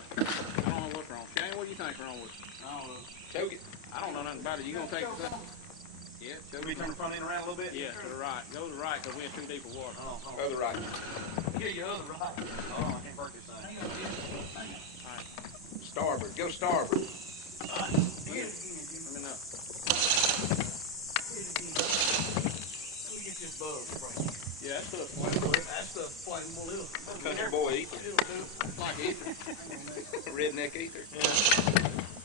what? I don't know what's wrong. Shane, what do you think's wrong with it? I don't know. Choke it. I don't know nothing about it. You gonna take it? Yeah, choke it. Turn the front end around a little bit? Yeah, to the right. Go to the right because we're in too deep of water. Go to the right. Here you go to the right. Oh, I can't break this thing. All right. Starboard. Go starboard. Let me know. Let me get this bug. Yeah, that stuff's flammable. That stuff's flammable. Country boy ether. It'll do. It's like ether. Redneck ether. Yeah.